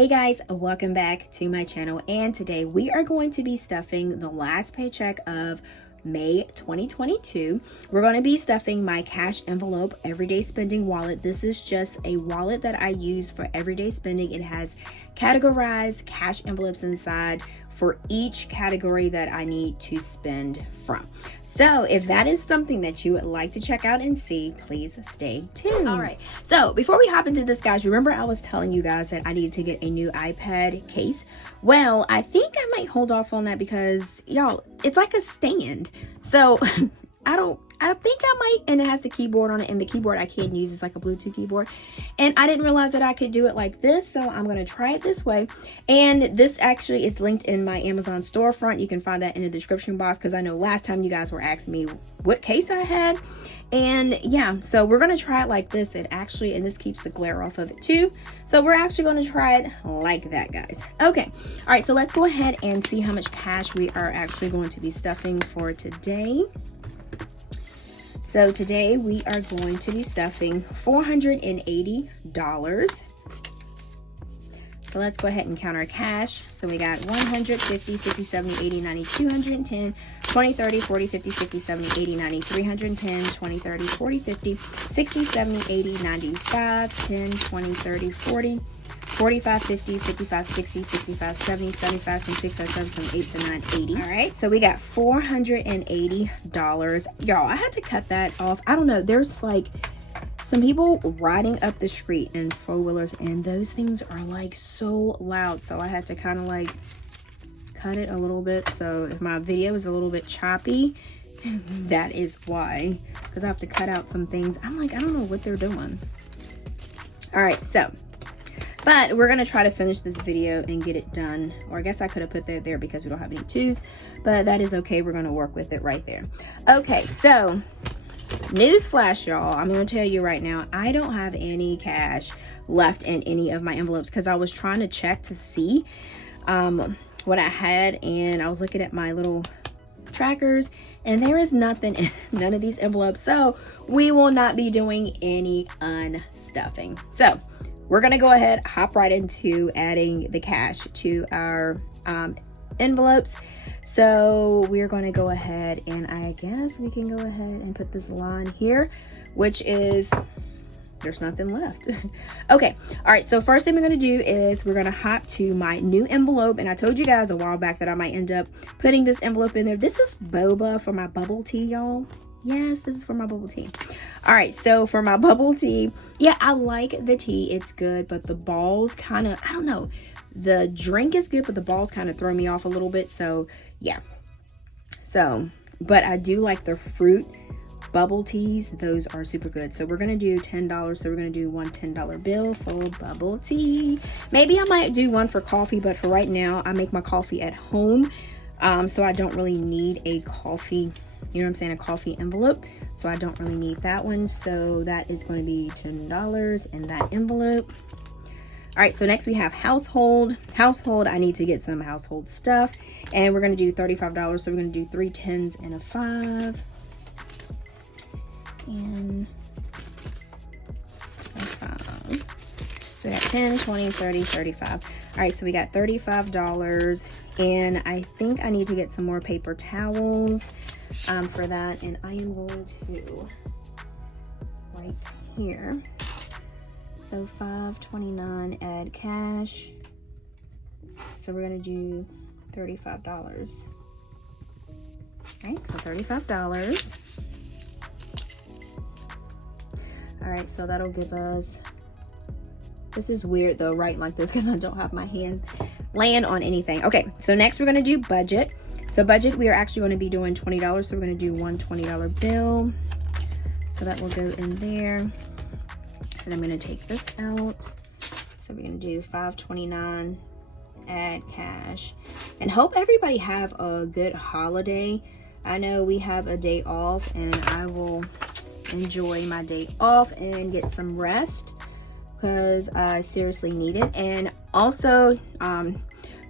Hey guys, welcome back to my channel, and today we are going to be stuffing the last paycheck of May 2022. We're going to be stuffing my cash envelope everyday spending wallet. This is just a wallet that I use for everyday spending. It has categorized cash envelopes inside for each category that I need to spend from. So if that is something that you would like to check out and see, please stay tuned. All right, so before we hop into this, guys, remember I was telling you guys that I needed to get a new iPad case. Well, I think I might hold off on that because, y'all, it's like a stand. So I think I might, and it has the keyboard on it, and the keyboard I can use is like a Bluetooth keyboard. And I didn't realize that I could do it like this, so I'm gonna try it this way. And this actually is linked in my Amazon storefront. You can find that in the description box, because I know last time you guys were asking me what case I had. And yeah, so we're gonna try it like this. It actually, and this keeps the glare off of it too. So we're actually gonna try it like that, guys. Okay, all right, so let's go ahead and see how much cash we are actually going to be stuffing for today. So today we are going to be stuffing $480. So let's go ahead and count our cash. So we got 100, 50, 60, 70, 80, 90, 210, 20, 30, 40, 50, 60, 70, 80, 90, 310, 20, 30, 40, 50, 60, 70, 80, 95, 10, 20, 30, 40, 45, 50, 55, 60, 65, 70, 75, 76, 77, 78, 79, 80. All right, so we got $480. Y'all, I had to cut that off. I don't know, there's like some people riding up the street in four-wheelers, and those things are like so loud. So I had to kind of like cut it a little bit. So if my video is a little bit choppy, that is why, because I have to cut out some things. I'm like, I don't know what they're doing. All right, so but we're gonna try to finish this video and get it done. Or I guess I could have put that there because we don't have any twos, but that is okay. We're gonna work with it right there. Okay, so newsflash, y'all. I'm gonna tell you right now, I don't have any cash left in any of my envelopes, because I was trying to check to see what I had, and I was looking at my little trackers, and there is nothing in none of these envelopes. So we will not be doing any unstuffing. So we're gonna go ahead, hop right into adding the cash to our envelopes. So we're gonna go ahead, and I guess we can go ahead and put this line here, which is, there's nothing left. Okay, all right, so first thing we're gonna do is we're gonna hop to my new envelope. And I told you guys a while back that I might end up putting this envelope in there. This is boba for my bubble tea, y'all. Yes, this is for my bubble tea. All right, so for my bubble tea, yeah, I like the tea, it's good, but the balls kind of, I don't know, the drink is good, but the balls kind of throw me off a little bit. So yeah, so, but I do like the fruit bubble teas. Those are super good. So we're gonna do $10. So we're gonna do one $10 bill for bubble tea. Maybe I might do one for coffee, but for right now I make my coffee at home, so I don't really need a coffee, you know what I'm saying, a coffee envelope. So I don't really need that one. So that is going to be $10 in that envelope. All right, so next we have household. Household, I need to get some household stuff, and we're going to do $35. So we're going to do 3 10s and a 5. And a 5. So we got 10, 20, 30, 35. All right, so we got $35. And I think I need to get some more paper towels for that. And I am going to right here. So $5.29, add cash. So we're gonna do $35. All right, so $35. All right, so that'll give us, this is weird though, writing like this, because I don't have my hand laying on anything. Okay, so next we're gonna do budget. So budget, we are actually going to be doing $20. So we're going to do one $20 bill. So that will go in there. And I'm going to take this out. So we're going to do $5.29, add cash. And hope everybody have a good holiday. I know we have a day off, and I will enjoy my day off and get some rest, because I seriously need it. And also,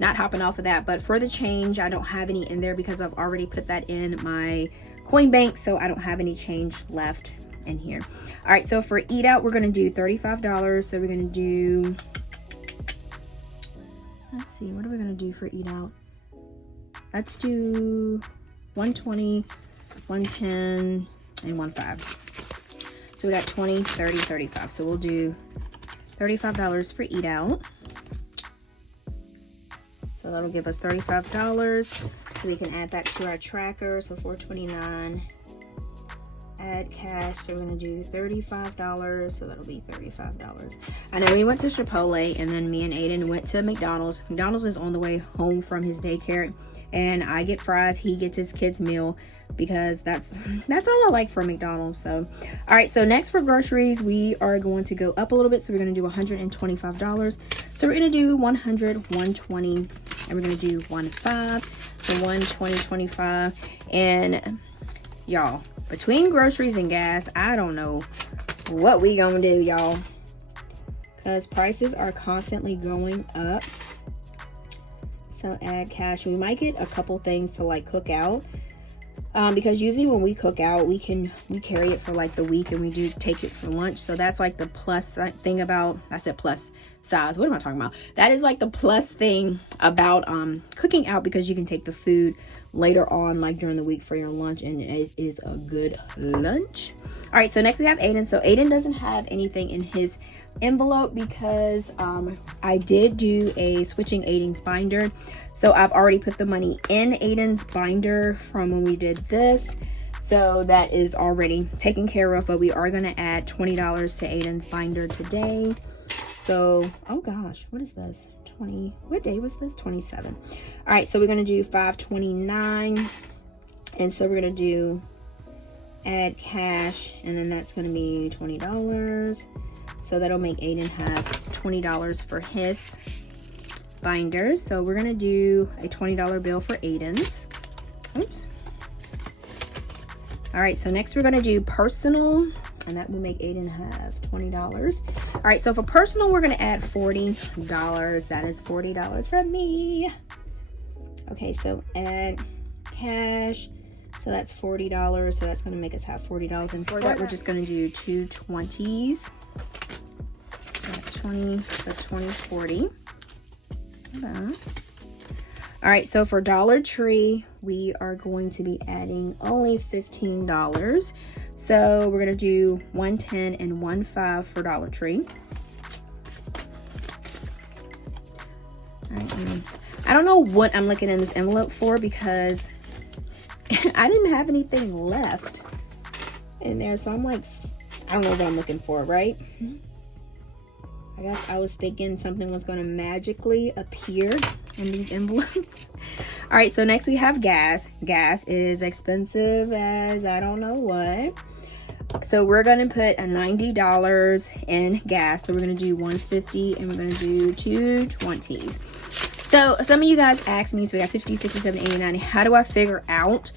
not hopping off of that, but for the change, I don't have any in there because I've already put that in my coin bank, so I don't have any change left in here. All right, so for eat out, we're gonna do $35. So we're gonna do let's see, what are we gonna do for eat out? Let's do 120, 110, and 15. So we got 20, 30, 35. So we'll do $35 for eat out. So that'll give us $35. So we can add that to our tracker. So $4.29. Add cash. So we're gonna do $35. So that'll be $35. I know we went to Chipotle, and then me and Aiden went to McDonald's. McDonald's is on the way home from his daycare, and I get fries. He gets his kids' meal, because that's all I like from McDonald's. So all right, so next for groceries, we are going to go up a little bit. So we're going to do $125. So we're going to do 100, 120, and we're going to do 15. So 120, 25. And y'all, between groceries and gas, I don't know what we gonna do, y'all, because prices are constantly going up. So add cash. We might get a couple things to like cook out, because usually when we cook out, we carry it for like the week, and we do take it for lunch. So that's like the plus thing about, I said plus size, what am I talking about? That is like the plus thing about cooking out, because you can take the food later on, like during the week, for your lunch, and it is a good lunch. All right, so next we have Aiden. So Aiden doesn't have anything in his envelope, because I did do a switching Aiden's binder. So I've already put the money in Aiden's binder from when we did this. So that is already taken care of, but we are going to add $20 to Aiden's binder today. So, oh gosh, what is this? 20, what day was this? 27. All right, so we're going to do $5.29. And so we're going to do add cash, and then that's going to be $20. So that'll make Aiden have $20 for his binder. So we're going to do a $20 bill for Aiden's. Oops. All right, so next we're going to do personal, and that will make Aiden have $20. All right, so for personal, we're going to add $40. That is $40 from me. Okay, so add cash. So that's $40. So that's going to make us have $40. And for that, we're just going to do two 20s. So 20, so 20 is 40. All right, so for Dollar Tree, we are going to be adding only $15. So we're gonna do 110 and 15 for Dollar Tree. All right, I don't know what I'm looking in this envelope for, because I didn't have anything left in there. So I'm like, I don't know what I'm looking for, right? I guess I was thinking something was going to magically appear in these envelopes. All right, so next we have gas. Gas is expensive as I don't know what. So we're going to put a $90 in gas. So we're going to do 150, and we're going to do two 20s. So some of you guys asked me, so we got 50, 60, 70, 80, 90. How do I figure out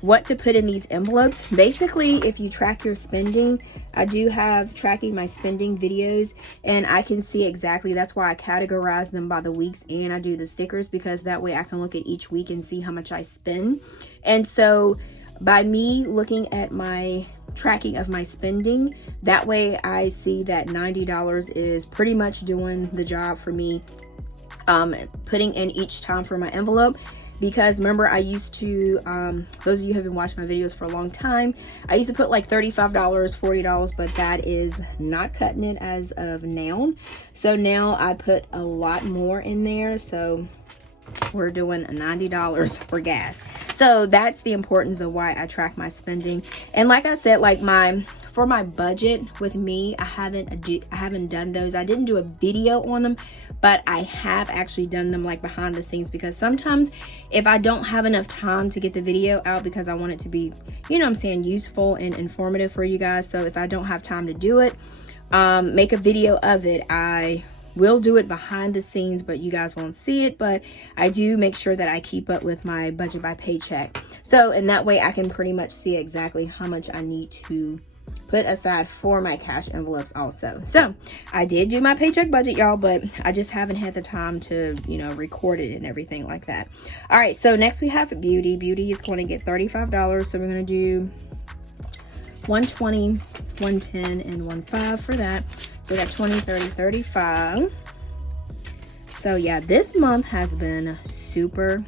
what to put in these envelopes? Basically, if you track your spending, I do have tracking my spending videos, and I can see exactly. That's why I categorize them by the weeks, and I do the stickers, because that way I can look at each week and see how much I spend. And so by me looking at my tracking of my spending, that way I see that $90 is pretty much doing the job for me, putting in each time for my envelope. Because remember, I used to, those of you who have been watching my videos for a long time, I used to put like $35, $40, but that is not cutting it as of now. So now I put a lot more in there. So we're doing $90 for gas. So that's the importance of why I track my spending. And like I said, like for my budget with me, I haven't done those. I didn't do a video on them, but I have actually done them like behind the scenes, because sometimes if I don't have enough time to get the video out, because I want it to be, you know what I'm saying, useful and informative for you guys. So if I don't have time to do it, make a video of it, I will do it behind the scenes, but you guys won't see it. But I do make sure that I keep up with my budget by paycheck. So in that way, I can pretty much see exactly how much I need to put aside for my cash envelopes also. So I did do my paycheck budget, y'all, but I just haven't had the time to, you know, record it and everything like that. All right, so next we have beauty. Beauty is going to get $35. So we're going to do 120, 110, and 15 for that. So we got 20, 30, 35. So yeah, this month has been super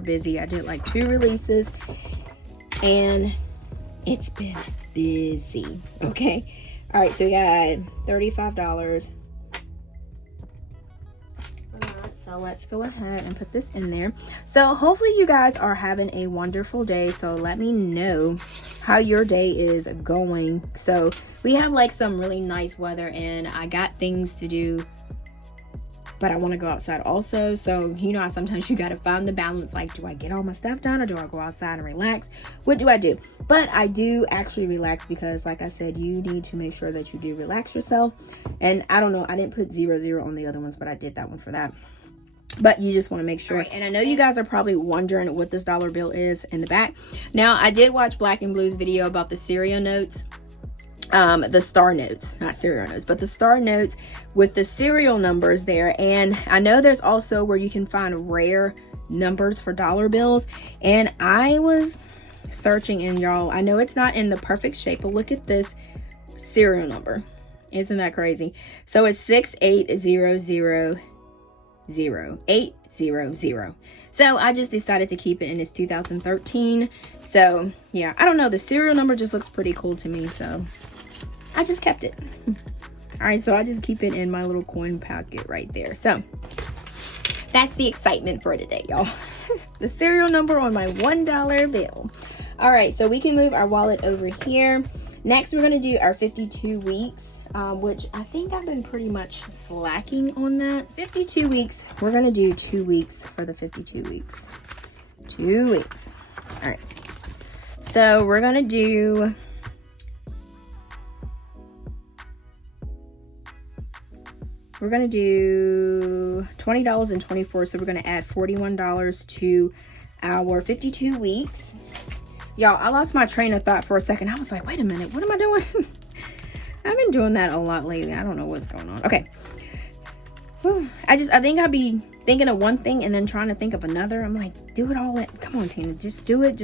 busy. I did like 2 releases and it's been busy. Okay, all right, so we got $35. So let's go ahead and put this in there. So hopefully you guys are having a wonderful day. So let me know how your day is going. So we have like some really nice weather and I got things to do, but I want to go outside also. So you know how sometimes you got to find the balance, like, do I get all my stuff done or do I go outside and relax? What do I do? But I do actually relax because like I said, you need to make sure that you do relax yourself. And I don't know, I didn't put 0 on the other ones, but I did that one for that. But you just want to make sure. Right, and I know you guys are probably wondering what this dollar bill is in the back. Now I did watch Black and Blue's video about the serial notes. The star notes, not serial notes, but the star notes with the serial numbers there. And I know there's also where you can find rare numbers for dollar bills. And I was searching, and y'all, I know it's not in the perfect shape, but look at this serial number. Isn't that crazy? So it's 6800800. So I just decided to keep it in. It's 2013. So yeah, I don't know, the serial number just looks pretty cool to me, so I just kept it. All right, so I just keep it in my little coin pocket right there. So that's the excitement for today, y'all. The serial number on my $1 bill. All right, so we can move our wallet over here. Next, we're gonna do our 52 weeks, which I think I've been pretty much slacking on that. 52 weeks, we're gonna do 2 weeks for the 52 weeks. 2 weeks. All right, so we're gonna do $20.24, so we're going to add $41 to our 52 weeks. Y'all, I lost my train of thought for a second. I was like, wait a minute, what am I doing? I've been doing that a lot lately. I don't know what's going on. Okay. Whew. I think I'll be thinking of one thing and then trying to think of another. I'm like, do it all at, come on, Tina, just do it.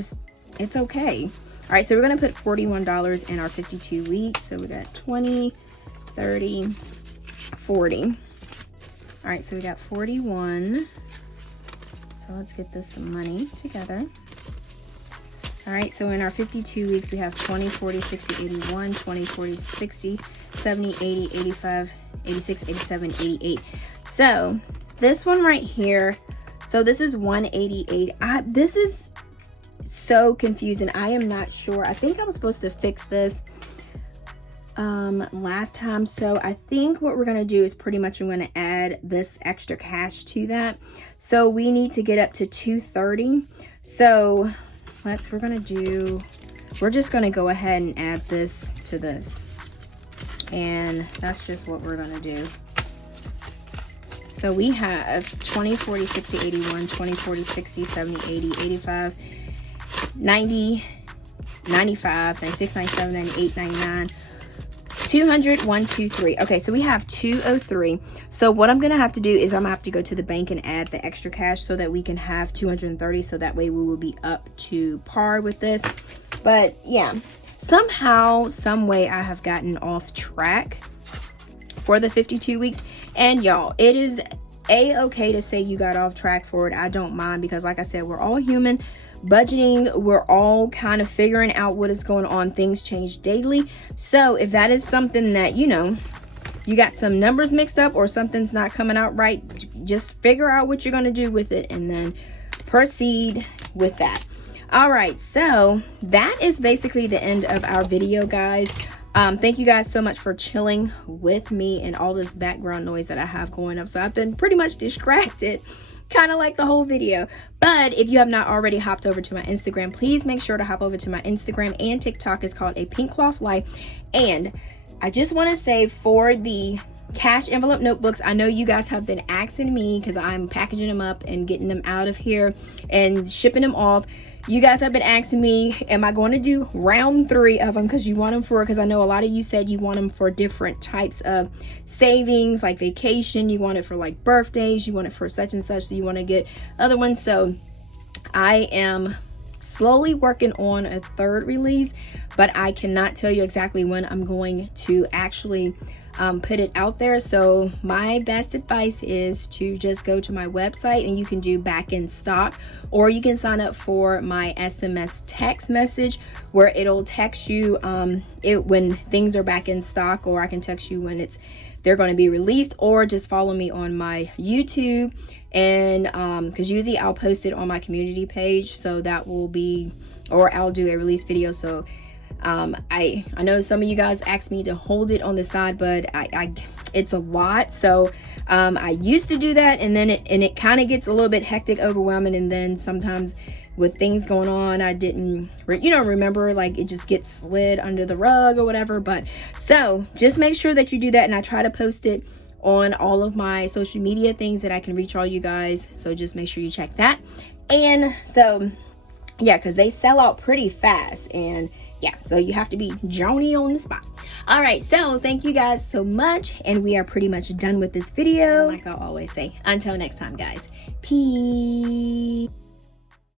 It's okay. All right, so we're going to put $41 in our 52 weeks. So we got 20, 30, 40. All right, so we got 41. So let's get this some money together. All right, so in our 52 weeks, we have 20, 40, 60, 81, 20, 40, 60, 70, 80, 85, 86, 87, 88. So this one right here, so this is 188. This is so confusing. I am not sure. I think I was supposed to fix this last time. So I think what we're going to do is pretty much I'm going to add this extra cash to that. So we need to get up to 230. So we're just going to go ahead and add this to this. And that's just what we're going to do. So we have 20, 40, 60, 81, 20, 40, 60, 70, 80, 85, 90, 95, 96, 97, 98, 99, 200, 1, 2, 3. Okay, so we have 203. So what I'm going to have to do is I'm going to have to go to the bank and add the extra cash so that we can have 230. So that way we will be up to par with this. But yeah, somehow, some way I have gotten off track for the 52 weeks. And y'all, it is a-okay to say you got off track for it. I don't mind because like I said, we're all human. Budgeting, we're all kind of figuring out what is going on. Things change daily. So if that is something that, you know, you got some numbers mixed up or something's not coming out right, just figure out what you're going to do with it and then proceed with that. All right, so that is basically the end of our video, guys. Thank you guys so much for chilling with me and all this background noise that I have going up. So I've been pretty much distracted, kind of like the whole video. But if you have not already hopped over to my Instagram, please make sure to hop over to my Instagram and TikTok. It's called APinkeClothlife. And I just want to say, for the cash envelope notebooks, I know you guys have been asking me because I'm packaging them up and getting them out of here and shipping them off. You guys have been asking me, am I going to do round 3 of them, because you want them for, because I know a lot of you said you want them for different types of savings, like vacation, you want it for like birthdays, you want it for such and such, so you want to get other ones. So I am slowly working on a 3rd release, but I cannot tell you exactly when I'm going to actually put it out there. So my best advice is to just go to my website, and you can do back in stock, or you can sign up for my SMS text message where it'll text you when things are back in stock, or I can text you when they're going to be released, or just follow me on my YouTube. And because usually I'll post it on my community page, so that will be, or I'll do a release video. So I know some of you guys asked me to hold it on the side, but it's a lot. So I used to do that, and then it kind of gets a little bit hectic, overwhelming, and then sometimes with things going on, I didn't remember, like it just gets slid under the rug or whatever. But so just make sure that you do that, and I try to post it on all of my social media things that I can reach all you guys. So just make sure you check that. And so yeah, because they sell out pretty fast, and yeah, so you have to be Joni on the spot. All right, so thank you guys so much, and we are pretty much done with this video. Like I always say, until next time, guys, peace.